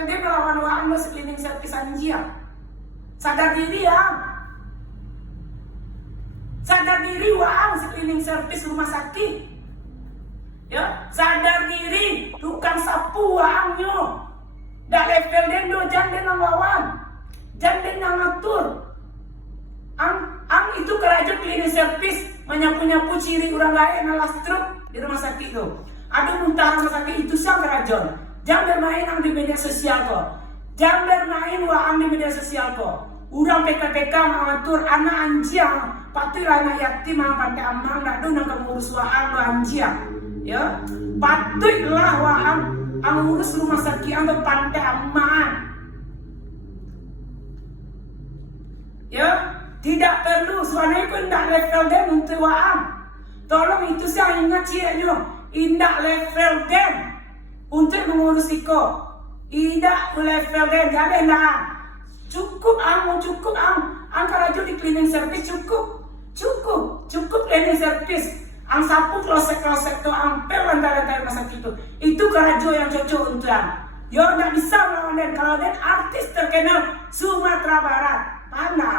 level dia melawan Waang lo cleaning service Anjia. Sadar diri ya. Sadar diri Waang cleaning service rumah sakit. Ya, sadar diri tukang sapu Waangnya. Dak level dia do jangan nang lawan. Jangan nang ngatur. Ang itu kerajaan cleaning service menyapu-nyapu ciri orang lain ala stroke di rumah sakit itu. Ada muntah rumah sakit itu sang kerajaan. Jangan bermain ang di media sosial kok. Jangan bermain Waang di media sosial kok. Urang PKPK mengatur anak anjing, patuh anak yatim ang pandai amang nak do nang ngurus Waang lo anjing. Ya, patutlah Waang ang ngurus rumah sakit ang pandai amang. Ya, tidak perlu suara itu indah level dem untuk Waang. Tolong itu saya ingat cianya, indah level dem untuk mengurus iko. Indah level dem, jadi nah cukup ang kerajaan di cleaning service cukup cleaning service. Ang sapu klosek tu ang pel antara rumah sakit itu kerajaan yang cocok untuk ang. Yo, tidak bisa melawan dan kalau dan artis terkenal Sumatera Barat, mana?